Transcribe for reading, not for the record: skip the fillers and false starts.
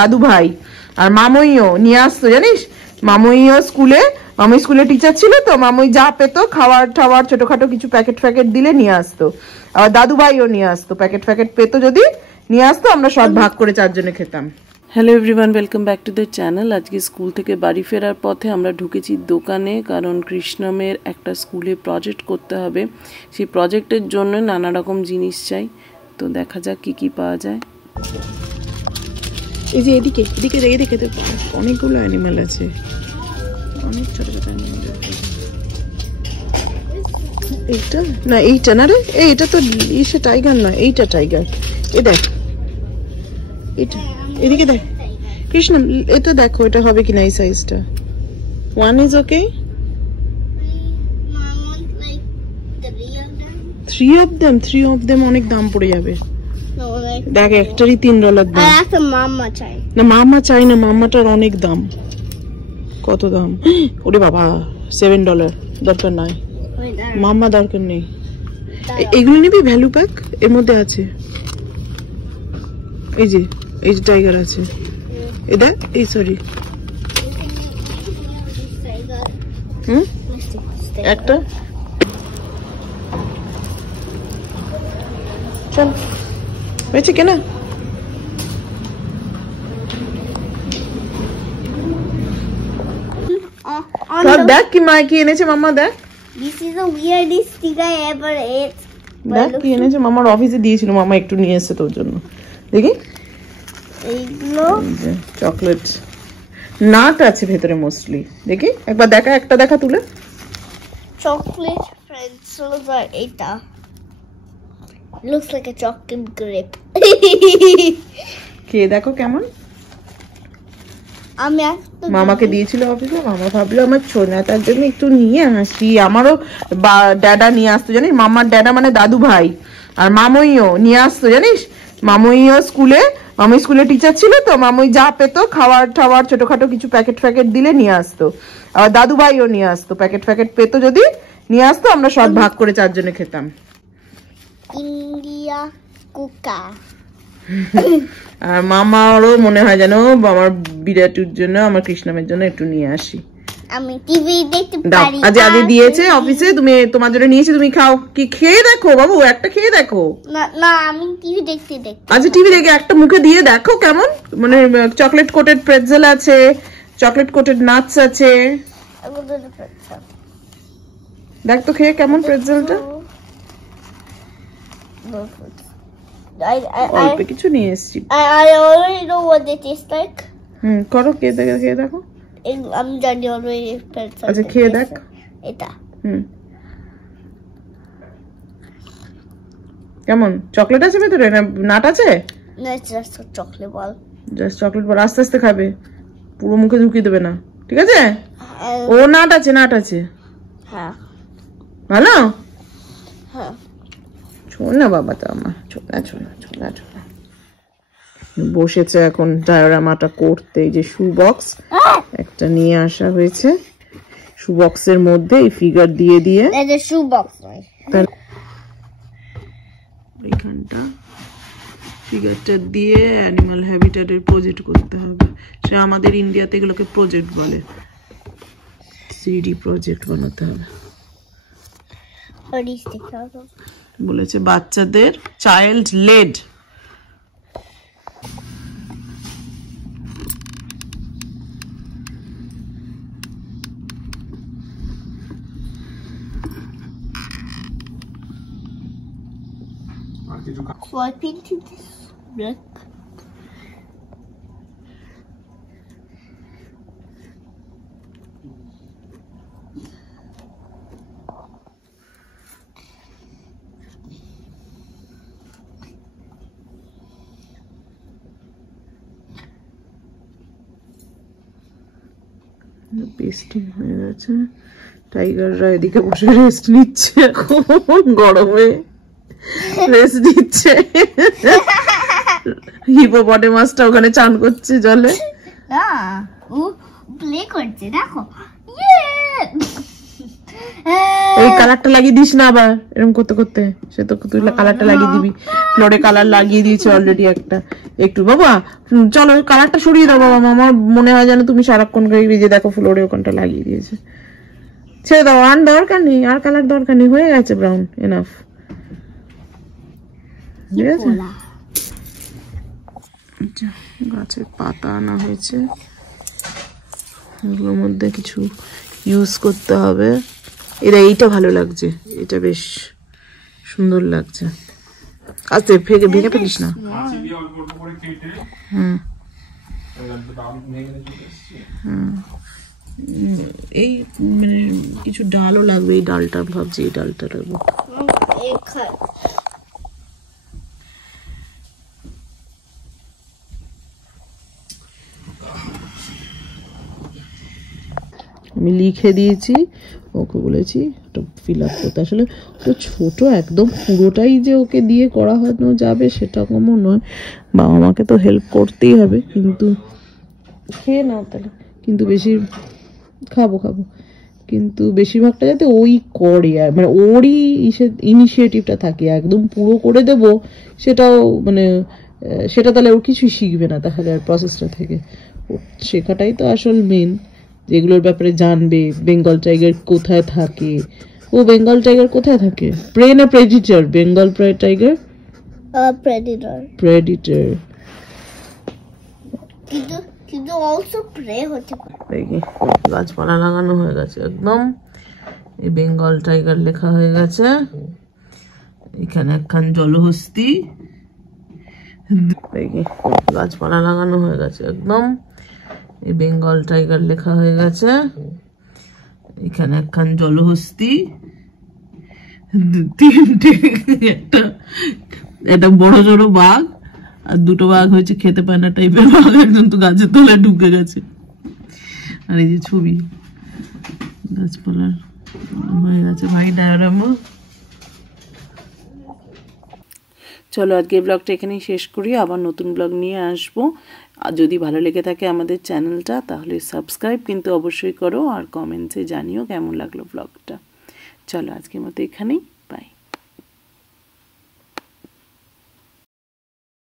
দাদু ভাই আর মামুইও নিয়ে আসতো জানিস। মামুইও মামুই স্কুলে টিচার ছিল তো, মামুই যা পেতো খাবার টাবার ছোটখাটো কিছু প্যাকেট ফ্যাকেট দিলে নিয়ে আসতো। আর দাদু ভাইও নিয়ে আসতো, প্যাকেট ফ্যাকেট পেতো যদি নিয়ে আসতো, আমরা সব ভাগ করে চারজনে খেতাম। Hello everyone, welcome back to the channel. আজকে স্কুল থেকে বাড়ি ফেরার পথে আমরা ঢুকেছি দোকানে, কারণ কৃষ্ণমের একটা স্কুলে প্রজেক্ট করতে হবে। সেই প্রজেক্টের জন্য নানা রকম জিনিস চাই, তো দেখা যাক কি কি পাওয়া যায়। এই যে এদিকে এদিকে এদিকে অনেকগুলো অ্যানিমাল আছে, অনেক ছোট ছোট অ্যানিমাল। এইটা না, এইটা না রে, এইটা তো ইসে টাইগার না, এইটা টাইগার। এ দেখ এটা, এদিকে দেখ কৃষ্ণ, এটা দেখো এটা হবে কিনা এই সাইজটা। One is okay, three of them অনেক দাম পড়ে যাবে। দেখ একটারই $3 দাম। না মামা চাই না, মামাটার অনেক দাম। কত দাম? ওরে বাবা, $7 দরকার নাই, মামা দরকার নেই। এগুলো নিবি ভ্যালু প্যাক, এর মধ্যে আছে। এই যে টাইগার আছে, এটা এই সরি একটা চল হয়েছে কেনা। দেখ কি মা কি এনেছে মামা, দেখ This is the weirdest thing I ever ate. দেখ কি এনেছে মামার অফিসে দিয়েছিল, মামা একটু নিয়ে এসেছে তোর জন্য। দেখি এইগুলো চকলেট নাট আছে ভেতরে মোস্টলি। দেখি একবার দেখা, একটা দেখা তুলে। চকলেট pretzels আর এটা looks like a chocolate grape. খেয়ে দেখো কেমন। আমি মামাকে দিয়েছিল অফিসে, মামা ভাবলো আমার ছোনা তার জন্য একটু নিয়ে আসি। আমারও ড্যাডা নিয়ে আসতো জানিস, মামার ড্যাডা মানে দাদু ভাই, আর মামুইও নিয়ে আসতো জানিস। মামুইও মামুই স্কুলে টিচার ছিল তো, মামুই যা পেতো খাবার টাবার ছোটখাটো কিছু প্যাকেট ফ্যাকেট দিলে নিয়ে আসতো। আর দাদু ভাইও নিয়ে আসতো, প্যাকেট ফ্যাকেট পেতো যদি নিয়ে আসতো, আমরা সব ভাগ করে চারজনে খেতাম। ইন্ডিয়া কুকা। আর মামারও মনে হয় যেন আমার বিরাটুর জন্য, আমার কৃষ্ণমের জন্য একটু নিয়ে আসি। আমি টিভি দেখতে পারি। আজ দিয়েছে অফিসে, তুমি তোমার জন্য নিয়েছি, তুমি খাও। কি খেয়ে দেখো বাবু, একটা খেয়ে দেখো। না আমি টিভি দেখতে। আচ্ছা টিভি দেখে একটা মুখে দিয়ে দেখো কেমন, মানে চকলেট কোটেড প্রেটজেল আছে, চকলেট কোটেড নাটস আছে। দেখ তো খেয়ে কেমন প্রেটজেলটা। অল্প কিছু নিয়ে এসেছি। I already know what they taste like. করো খেয়ে দেখো। আমি জানি already pretzel। আচ্ছা খেয়ে দেখ এটা। কেমন? চকলেট আছে ভেতরে না নাট আছে? না, জাস্ট চকলেট বল। জাস্ট চকলেট বল, আস্তে আস্তে খাবে, পুরো মুখে ঢুকিয়ে দেবে না, ঠিক আছে? ও নাট আছে। হ্যাঁ ভালো। হ্যাঁ শোন না বাবা, তো আমার ছোলা বসেছে এখন ডায়োরামাটা করতে। এই যে শু বক্স একটা নিয়ে আসা হয়েছে, শু বক্সের মধ্যে এই ফিগার দিয়ে এটা শু বক্স নয়, এইখানটা ফিগারটা দিয়ে অ্যানিমাল হ্যাবিটেটের প্রজেক্ট করতে হবে। সে আমাদের ইন্ডিয়াতে এগুলোকে প্রজেক্ট বলে, 3D প্রজেক্ট বানাতে হবে। বলেছে বাচ্চাদের child led. So I painted this black. Pasting হয়ে গেছে। টাইগাররা এদিকে বসে রেস্ট নিচ্ছে, এখন গরমে রেস্ট দিচ্ছে। হিপোপটেমাসটা ওখানে চান করছে জলে। না, ও প্লে করছে দেখো। এই কালারটা লাগিয়ে দিস না আবার এরকম করতে করতে, সে তো তুই কালারটা লাগিয়ে দিবি, ফ্লোরে কালার লাগিয়ে দিয়েছে অলরেডি একটা। একটু বাবা চলো কালারটা সরিয়ে দাও বাবা, আমার মনে হয় যেন তুমি সারাক্ষণ যে দেখো ফ্লোরে ওখানটা লাগিয়ে দিয়েছে। ছেড়ে দাও, আর দরকার নেই, আর কালার দরকার নেই, হয়ে গেছে ব্রাউন এনাফ। ঠিক আছে, গাছের পাতা আনা হয়েছে, এগুলোর মধ্যে কিছু ইউজ করতে হবে। এইটা ভালো লাগছে, এটা বেশ সুন্দর লাগছে। আস্তে ভেঙে ফেলিস না। এই মানে কিছু ডালও লাগবে, এই ডালটা ভাবছি এই ডালটা লাগবে। আমি লিখে দিয়েছি, ওকে বলেছি ওটা ফিল আপ করতে। আসলে ও ছোট একদম, পুরোটাই যে ওকে দিয়ে করানো যাবে সেটা কমও নয়, বাবা মাকে তো হেল্প করতেই হবে। কিন্তু খেয়ে নাও তাহলে, কিন্তু বেশি খাবো কিন্তু বেশিরভাগটা যাতে ওই করে, আর মানে ওরই ইনিশিয়েটিভটা থাকে। একদম পুরো করে দেব সেটাও মানে সেটা তাহলে ও কিছুই শিখবে না তাহলে আর প্রসেসটা থেকে। শেখাটাই তো আসল মেন, যেগুলোর ব্যাপারে জানবে। বেঙ্গল টাইগার কোথায় থাকে, ও বেঙ্গল টাইগার কোথায় থাকে, প্রে না প্রেডিটর? বেঙ্গল টাইগার প্রেডিটর, কিন্তু অলসো প্রে হতে পারে। গাছপালা লাগানো হয়ে গেছে একদম, এই বেঙ্গল টাইগার লেখা হয়ে গেছে, এখানে একখান জলহস্তি, গাছপালা লাগানো হয়ে গেছে একদম, এই বেঙ্গল টাইগার লেখা হয়ে গেছে, এখানে একখান জলহস্তি, তিনটে, একটা বড় জড় বাঘ, আর দুটো বাঘ হয়েছে খেতে পায় না টাইপের বাঘ, একজন তো গাছের তলায় ঢুকে গেছে। আর এই যে ছবি গাছপালার হয়ে গেছে ভাই ডায়োরামা। চলো আজকে ব্লগটা এখানেই শেষ করি, আবার নতুন ব্লগ নিয়ে আসবো। আর যদি ভালো লেগে থাকে আমাদের চ্যানেলটা তাহলে সাবস্ক্রাইব কিন্তু অবশ্যই করো, আর কমেন্টসে জানিও কেমন লাগলো ব্লগটা। চলো আজকের মতো এখানেই।